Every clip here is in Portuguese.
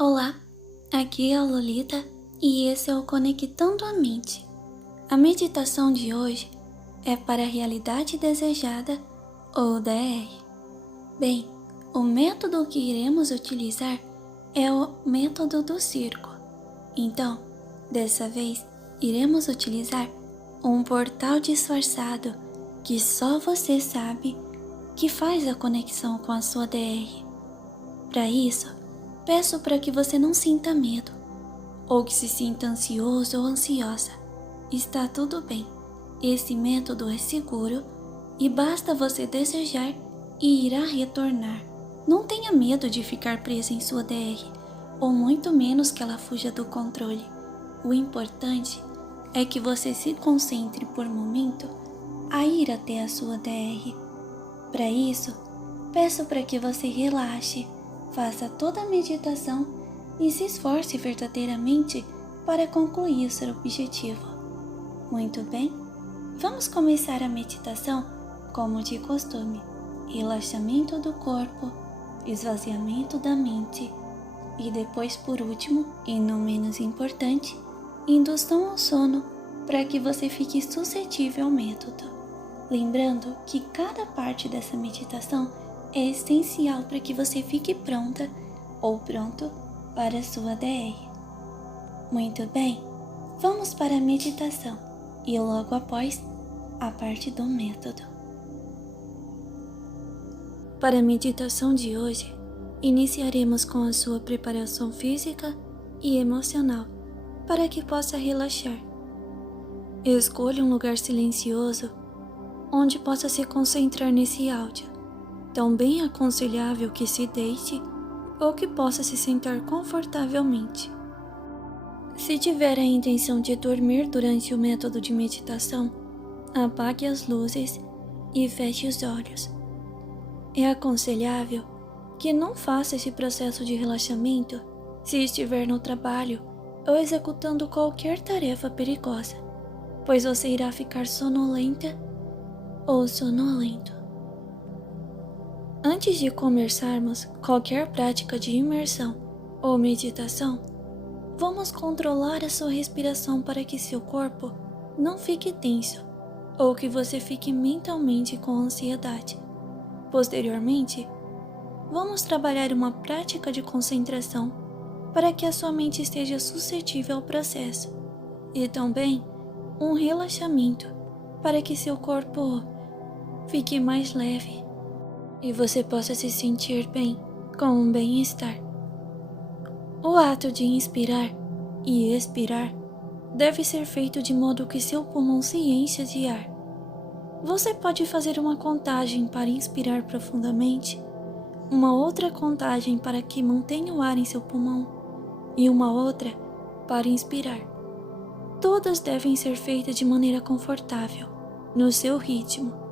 Olá, aqui é a Lolita e esse é o Conectando a Mente. A meditação de hoje é para a realidade desejada ou DR. Bem, o método que iremos utilizar é o método do círculo. Então, dessa vez, iremos utilizar um portal disfarçado que só você sabe que faz a conexão com a sua DR. Para isso, peço para que você não sinta medo, ou que se sinta ansioso ou ansiosa. Está tudo bem. Esse método é seguro e basta você desejar e irá retornar. Não tenha medo de ficar presa em sua DR, ou muito menos que ela fuja do controle. O importante é que você se concentre por momento a ir até a sua DR. Para isso, peço para que você relaxe, faça toda a meditação e se esforce verdadeiramente para concluir o seu objetivo. Muito bem? Vamos começar a meditação como de costume. Relaxamento do corpo, esvaziamento da mente e depois, por último, e não menos importante, indução ao sono para que você fique suscetível ao método. Lembrando que cada parte dessa meditação é essencial para que você fique pronta ou pronto para a sua DR. Muito bem, vamos para a meditação e logo após a parte do método. Para a meditação de hoje, iniciaremos com a sua preparação física e emocional para que possa relaxar. Escolha um lugar silencioso onde possa se concentrar nesse áudio. Também é aconselhável que se deite ou que possa se sentar confortavelmente. Se tiver a intenção de dormir durante o método de meditação, apague as luzes e feche os olhos. É aconselhável que não faça esse processo de relaxamento se estiver no trabalho ou executando qualquer tarefa perigosa, pois você irá ficar sonolenta ou sonolento. Antes de começarmos qualquer prática de imersão ou meditação, vamos controlar a sua respiração para que seu corpo não fique tenso ou que você fique mentalmente com ansiedade. Posteriormente, vamos trabalhar uma prática de concentração para que a sua mente esteja suscetível ao processo e também um relaxamento para que seu corpo fique mais leve e você possa se sentir bem, com um bem-estar. O ato de inspirar e expirar deve ser feito de modo que seu pulmão se encha de ar. Você pode fazer uma contagem para inspirar profundamente, uma outra contagem para que mantenha o ar em seu pulmão e uma outra para inspirar. Todas devem ser feitas de maneira confortável, no seu ritmo.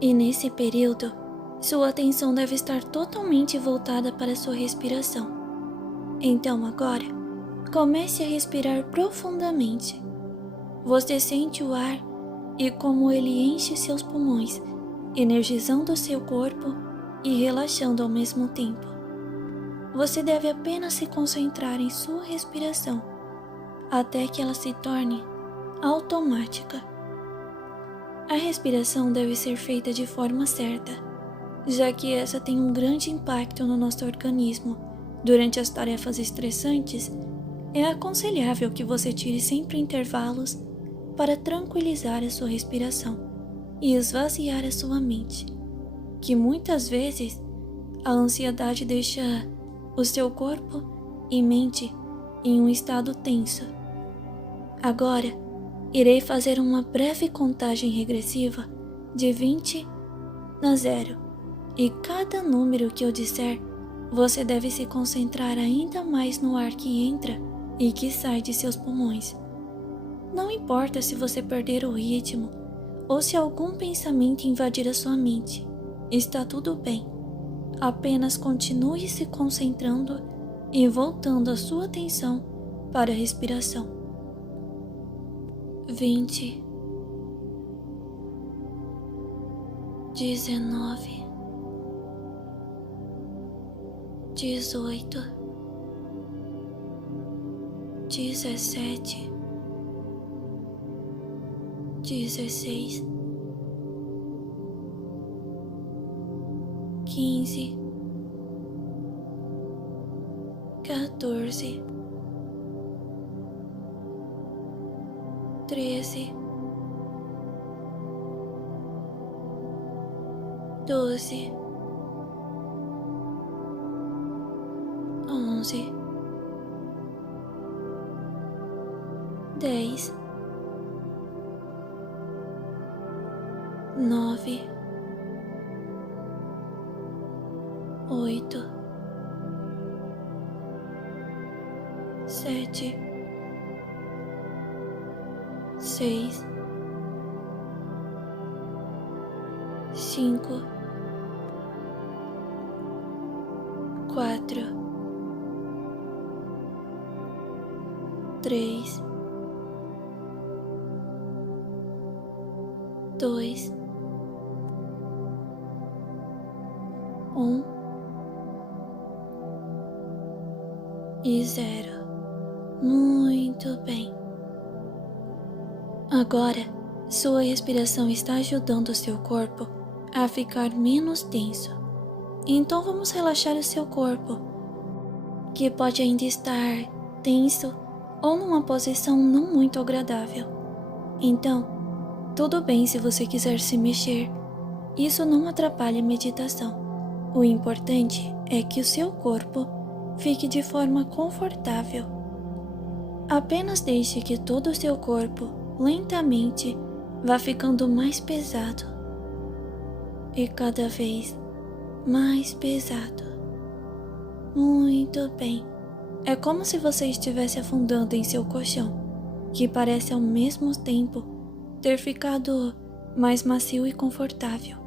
E nesse período, sua atenção deve estar totalmente voltada para a sua respiração. Então agora, comece a respirar profundamente. Você sente o ar e como ele enche seus pulmões, energizando seu corpo e relaxando ao mesmo tempo. Você deve apenas se concentrar em sua respiração, até que ela se torne automática. A respiração deve ser feita de forma certa, já que essa tem um grande impacto no nosso organismo. Durante as tarefas estressantes, é aconselhável que você tire sempre intervalos para tranquilizar a sua respiração e esvaziar a sua mente, que muitas vezes a ansiedade deixa o seu corpo e mente em um estado tenso. Agora, irei fazer uma breve contagem regressiva de 20 a 0 e cada número que eu disser, você deve se concentrar ainda mais no ar que entra e que sai de seus pulmões. Não importa se você perder o ritmo ou se algum pensamento invadir a sua mente, está tudo bem. Apenas continue se concentrando e voltando a sua atenção para a respiração. 20, 19, 18, 17, 16, 15, 14, 13, 12, 11, 10, 9, 8, 7, 6, 5, 4, 3, 2, 1 e 0. Muito bem. Agora, sua respiração está ajudando o seu corpo a ficar menos tenso. Então vamos relaxar o seu corpo, que pode ainda estar tenso ou numa posição não muito agradável. Então, tudo bem se você quiser se mexer. Isso não atrapalha a meditação. O importante é que o seu corpo fique de forma confortável. Apenas deixe que todo o seu corpo lentamente vá ficando mais pesado e cada vez mais pesado. Muito bem. É como se você estivesse afundando em seu colchão, que parece ao mesmo tempo ter ficado mais macio e confortável.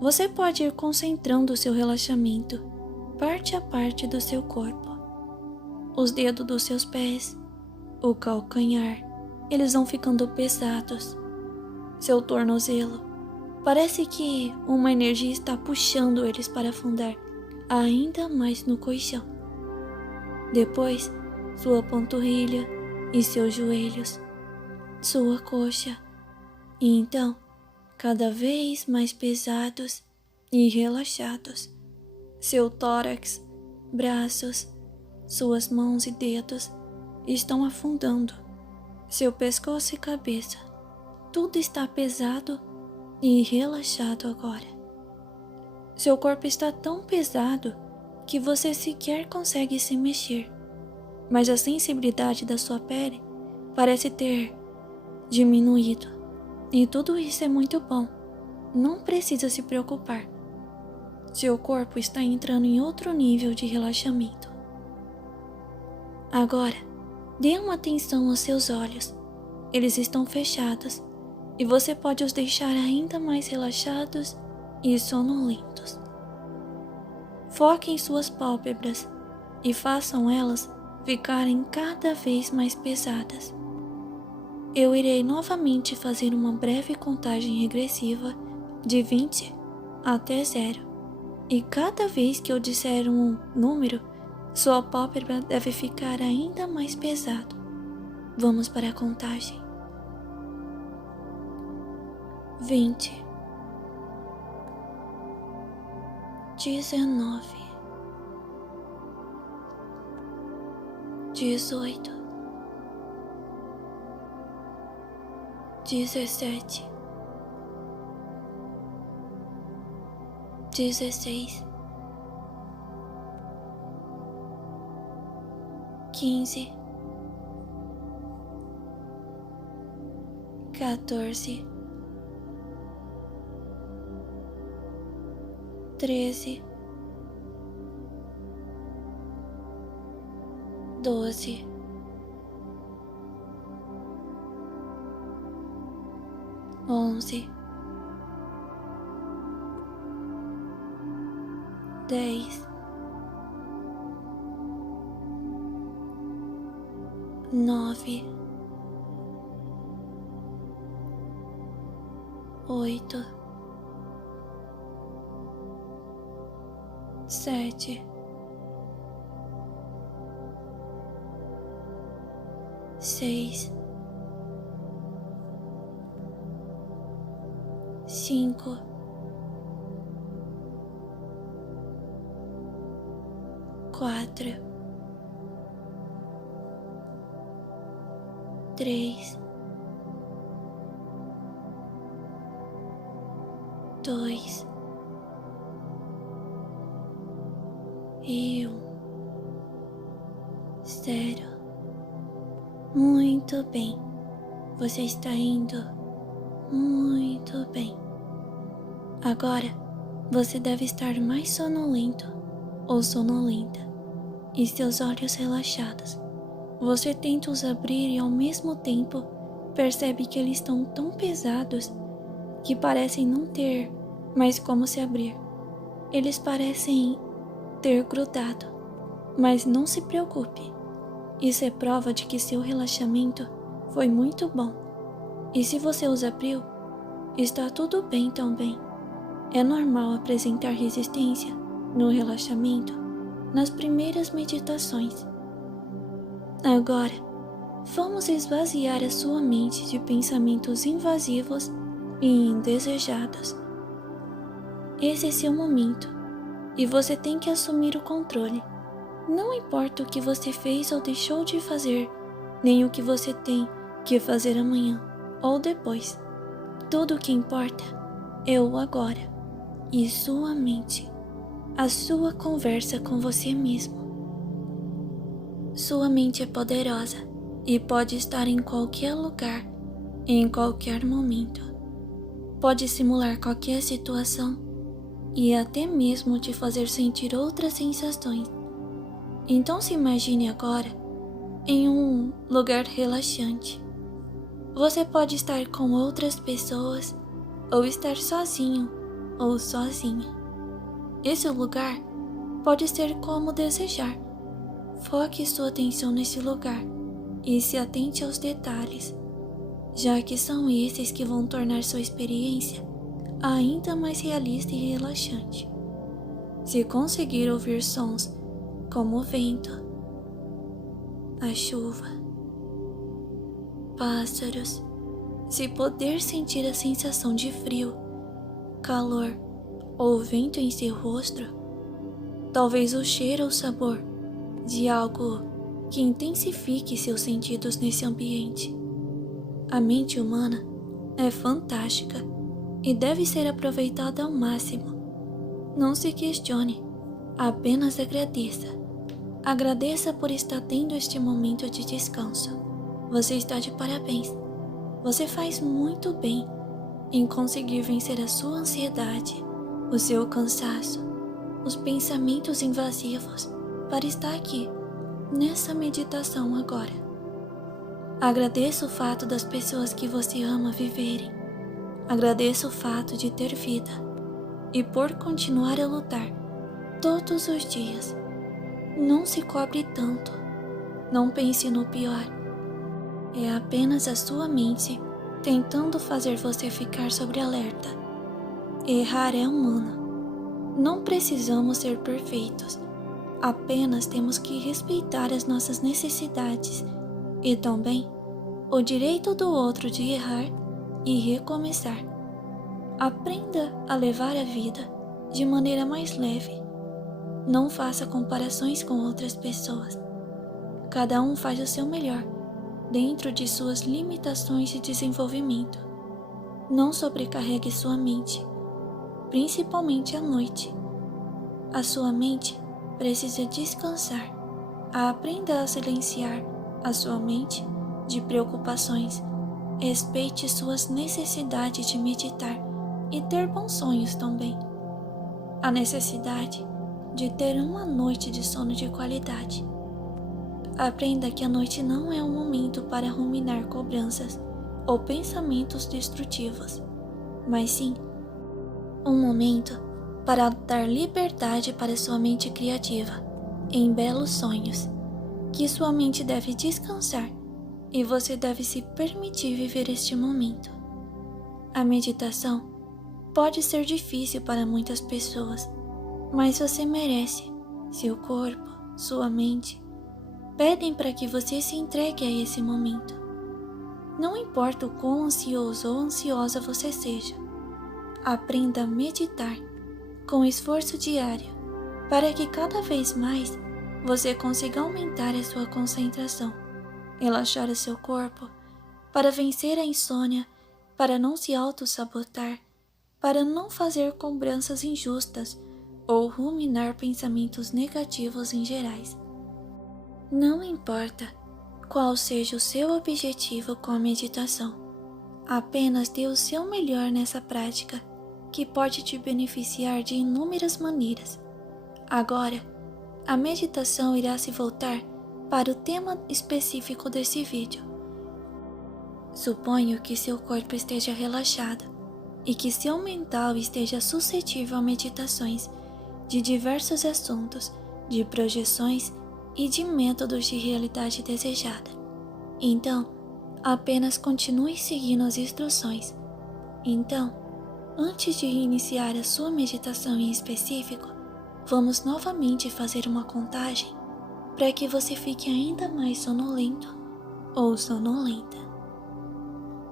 Você pode ir concentrando o seu relaxamento parte a parte do seu corpo. Os dedos dos seus pés, o calcanhar, eles vão ficando pesados. Seu tornozelo, parece que uma energia está puxando eles para afundar ainda mais no colchão. Depois, sua panturrilha e seus joelhos, sua coxa, e então, cada vez mais pesados e relaxados. Seu tórax, braços, suas mãos e dedos estão afundando. Seu pescoço e cabeça, tudo está pesado e relaxado agora. Seu corpo está tão pesado que você sequer consegue se mexer, mas a sensibilidade da sua pele parece ter diminuído. E tudo isso é muito bom. Não precisa se preocupar. Seu corpo está entrando em outro nível de relaxamento. Agora, dê uma atenção aos seus olhos. Eles estão fechados e você pode os deixar ainda mais relaxados e sonolentos. Foque em suas pálpebras e façam elas ficarem cada vez mais pesadas. Eu irei novamente fazer uma breve contagem regressiva de 20 até 0. E cada vez que eu disser um número, sua pálpebra deve ficar ainda mais pesado. Vamos para a contagem. 20, 19, 18, 17, 16, 15, 14, 13, 12, 11, 10, 9, 8, 7, 6, 5, 4, 3, 2 e 1. 0. Muito bem. Você está indo muito bem. Agora, você deve estar mais sonolento ou sonolenta e seus olhos relaxados. Você tenta os abrir e ao mesmo tempo percebe que eles estão tão pesados que parecem não ter mais como se abrir. Eles parecem ter grudado, mas não se preocupe. Isso é prova de que seu relaxamento foi muito bom. E se você os abriu, está tudo bem também. É normal apresentar resistência no relaxamento nas primeiras meditações. Agora, vamos esvaziar a sua mente de pensamentos invasivos e indesejados. Esse é seu momento e você tem que assumir o controle. Não importa o que você fez ou deixou de fazer, nem o que você tem que fazer amanhã ou depois. Tudo o que importa é o agora e sua mente, a sua conversa com você mesmo. Sua mente é poderosa e pode estar em qualquer lugar, em qualquer momento. Pode simular qualquer situação e até mesmo te fazer sentir outras sensações. Então se imagine agora em um lugar relaxante. Você pode estar com outras pessoas ou estar sozinho ou sozinha. Esse lugar pode ser como desejar. Foque sua atenção nesse lugar e se atente aos detalhes, já que são esses que vão tornar sua experiência ainda mais realista e relaxante. Se conseguir ouvir sons como o vento, a chuva, pássaros, se poder sentir a sensação de frio, calor ou vento em seu rosto, talvez o cheiro ou sabor de algo que intensifique seus sentidos nesse ambiente. A mente humana é fantástica e deve ser aproveitada ao máximo. Não se questione, apenas agradeça. Agradeça por estar tendo este momento de descanso. Você está de parabéns. Você faz muito bem em conseguir vencer a sua ansiedade, o seu cansaço, os pensamentos invasivos para estar aqui, nessa meditação agora. Agradeça o fato das pessoas que você ama viverem. Agradeça o fato de ter vida e por continuar a lutar todos os dias. Não se cobre tanto. Não pense no pior. É apenas a sua mente tentando fazer você ficar sobre alerta. Errar é humano. Não precisamos ser perfeitos. Apenas temos que respeitar as nossas necessidades e também o direito do outro de errar e recomeçar. Aprenda a levar a vida de maneira mais leve. Não faça comparações com outras pessoas. Cada um faz o seu melhor, dentro de suas limitações de desenvolvimento. Não sobrecarregue sua mente, principalmente à noite. A sua mente precisa descansar. Aprenda a silenciar a sua mente de preocupações. Respeite suas necessidades de meditar e ter bons sonhos também. A necessidade de ter uma noite de sono de qualidade. Aprenda que a noite não é um momento para ruminar cobranças ou pensamentos destrutivos, mas sim um momento para dar liberdade para sua mente criativa em belos sonhos, que sua mente deve descansar e você deve se permitir viver este momento. A meditação pode ser difícil para muitas pessoas, mas você merece. Seu corpo, sua mente pedem para que você se entregue a esse momento. Não importa o quão ansioso ou ansiosa você seja, aprenda a meditar com esforço diário para que cada vez mais você consiga aumentar a sua concentração, relaxar o seu corpo, para vencer a insônia, para não se auto-sabotar, para não fazer cobranças injustas ou ruminar pensamentos negativos em gerais. Não importa qual seja o seu objetivo com a meditação, apenas dê o seu melhor nessa prática, que pode te beneficiar de inúmeras maneiras. Agora, a meditação irá se voltar para o tema específico desse vídeo. Suponho que seu corpo esteja relaxado e que seu mental esteja suscetível a meditações de diversos assuntos, de projeções e de métodos de realidade desejada. Então, apenas continue seguindo as instruções. Então, antes de iniciar a sua meditação em específico, vamos novamente fazer uma contagem para que você fique ainda mais sonolento ou sonolenta.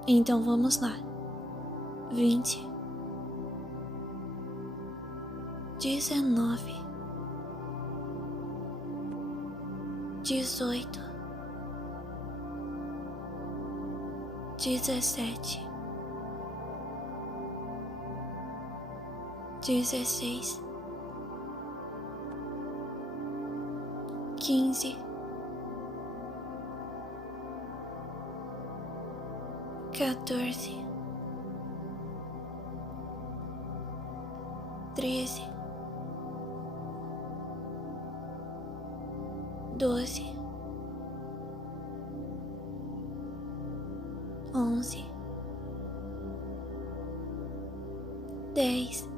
Então vamos lá. 20, 19, 18, 17, 16, 15, 14, 13, 12, 11, 10,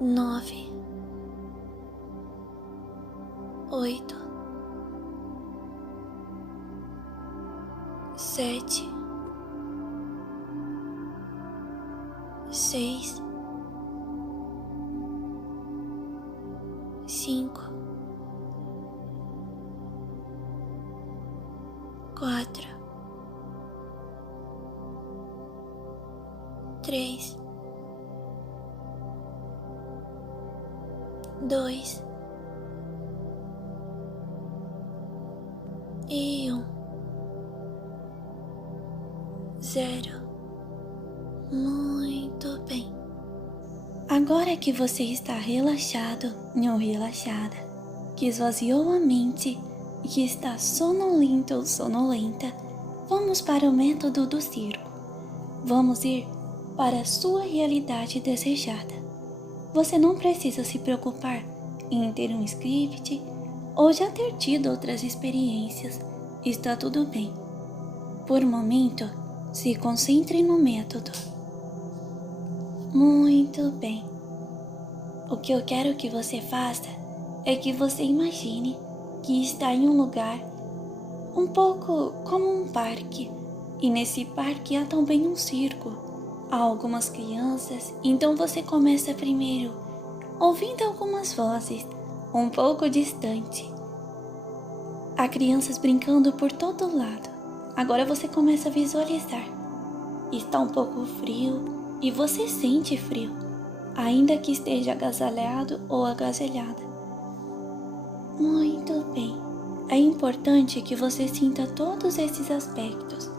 9, 8, 7, 6, 5, 4, 3, 2 e 1. 0. Muito bem. Agora que você está relaxado ou relaxada, que esvaziou a mente e que está sonolento ou sonolenta, vamos para o método do circo. Vamos ir para a sua realidade desejada. Você não precisa se preocupar em ter um script ou já ter tido outras experiências. Está tudo bem. Por momento, se concentre no método. Muito bem. O que eu quero que você faça é que você imagine que está em um lugar um pouco como um parque. E nesse parque há também um circo. Há algumas crianças, então você começa primeiro ouvindo algumas vozes um pouco distante. Há crianças brincando por todo lado. Agora você começa a visualizar. Está um pouco frio e você sente frio, ainda que esteja agasalhado ou agasalhada. Muito bem. É importante que você sinta todos esses aspectos,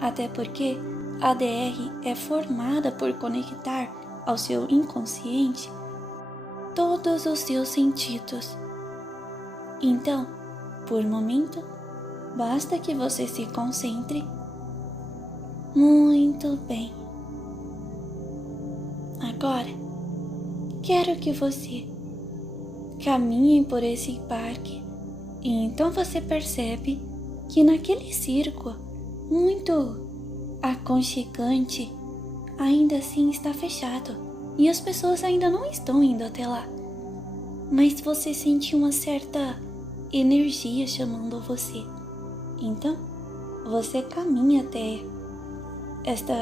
até porque a DR é formada por conectar ao seu inconsciente todos os seus sentidos. Então, por momento, basta que você se concentre. Muito bem. Agora, quero que você caminhe por esse parque e então você percebe que naquele circo muito aconchegante ainda assim está fechado e as pessoas ainda não estão indo até lá. Mas você sente uma certa energia chamando você. Então, você caminha até esta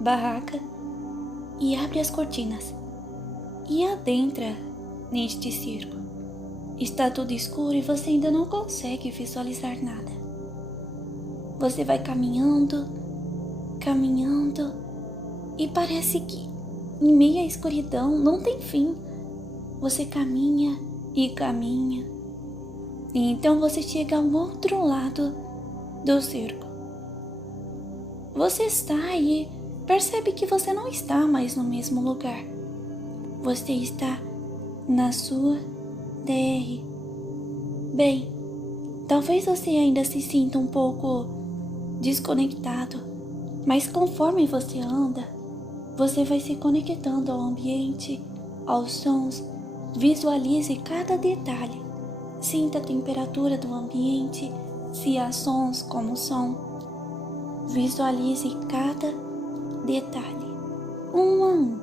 barraca e abre as cortinas e adentra neste circo. Está tudo escuro e você ainda não consegue visualizar nada. Você vai caminhando, caminhando, e parece que em meio à escuridão não tem fim. Você caminha e caminha, e então você chega ao outro lado do circo. Você está aí, percebe que você não está mais no mesmo lugar. Você está na sua DR. Bem, talvez você ainda se sinta um pouco desconectado, mas conforme você anda, você vai se conectando ao ambiente, aos sons, visualize cada detalhe. Sinta a temperatura do ambiente, se há sons como som. Visualize cada detalhe, um a um.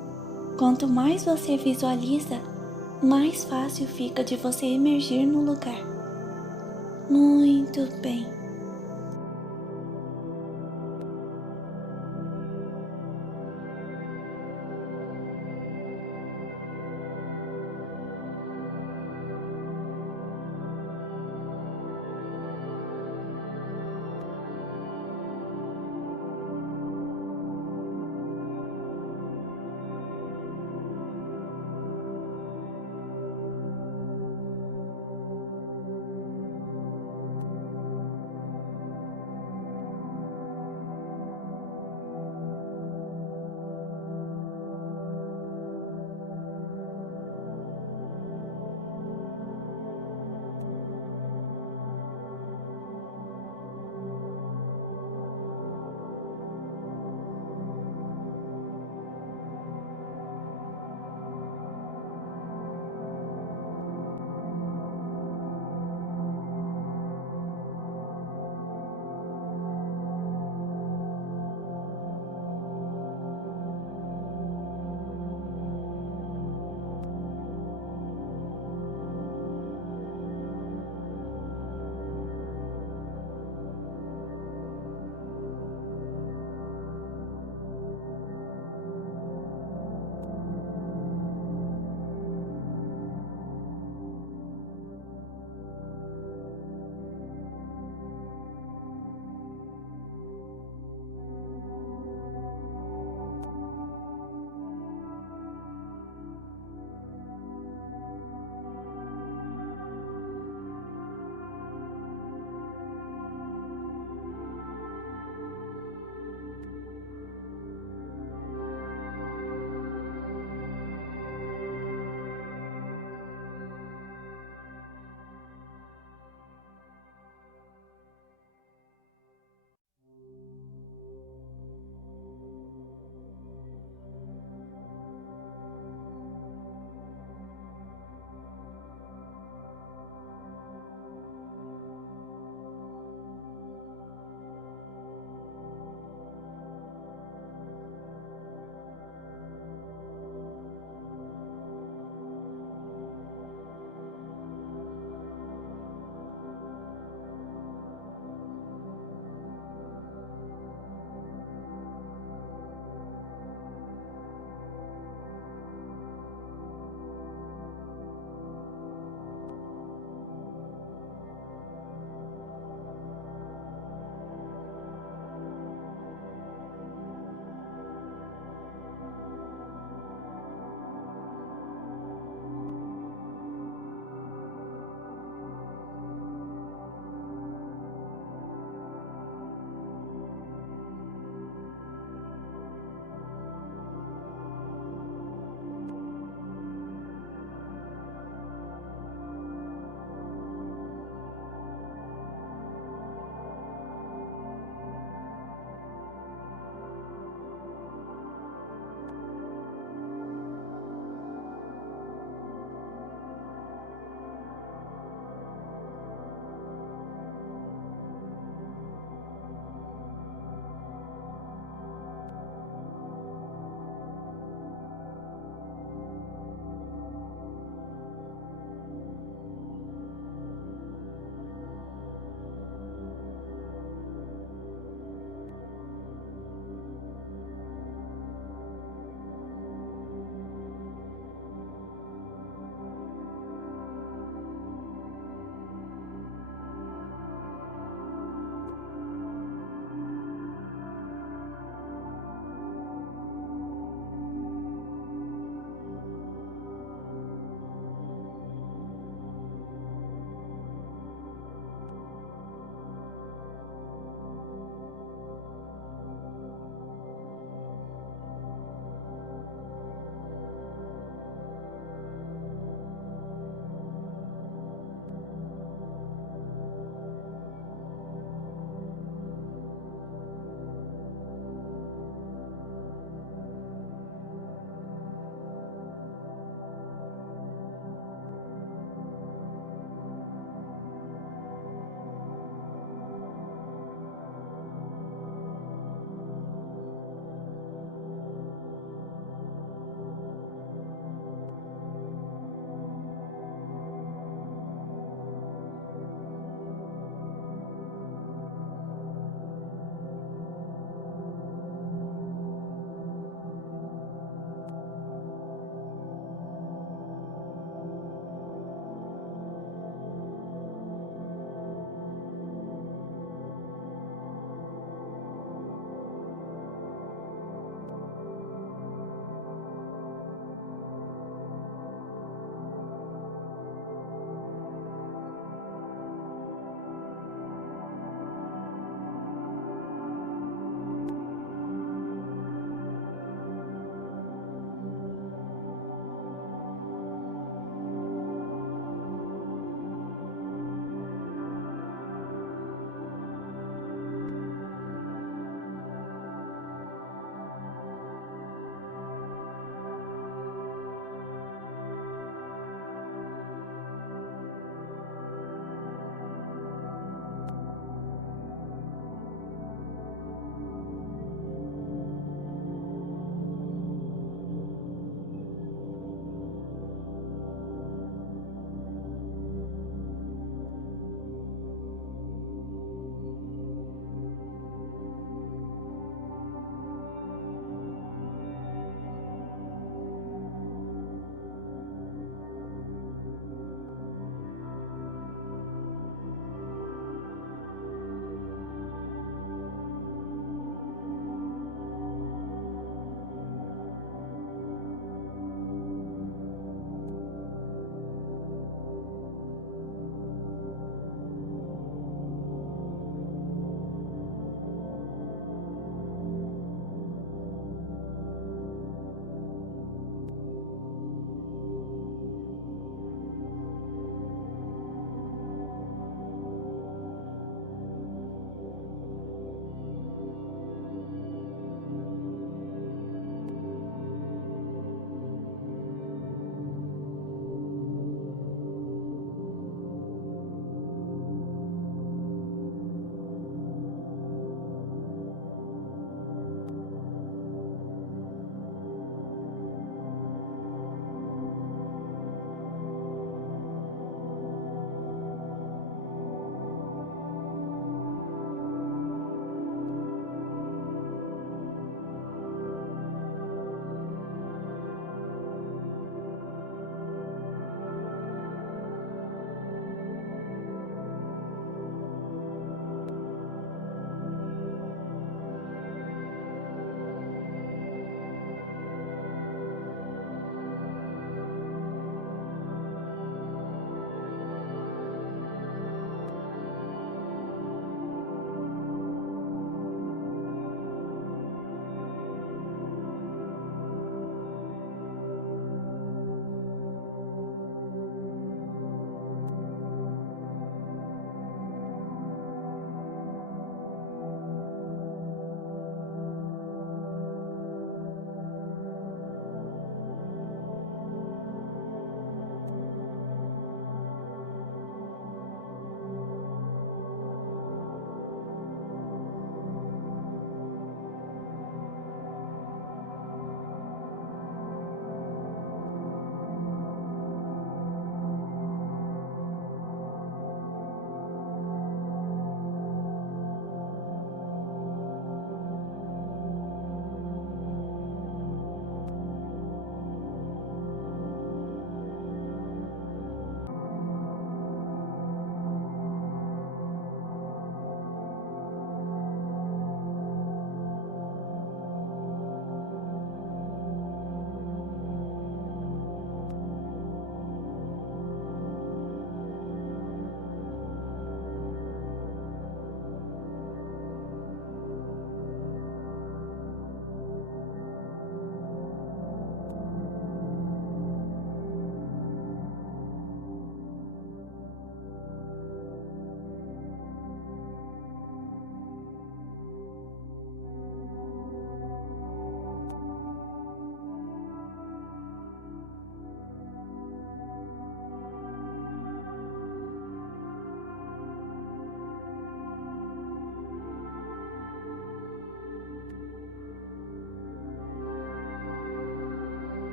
Quanto mais você visualiza, mais fácil fica de você emergir no lugar. Muito bem.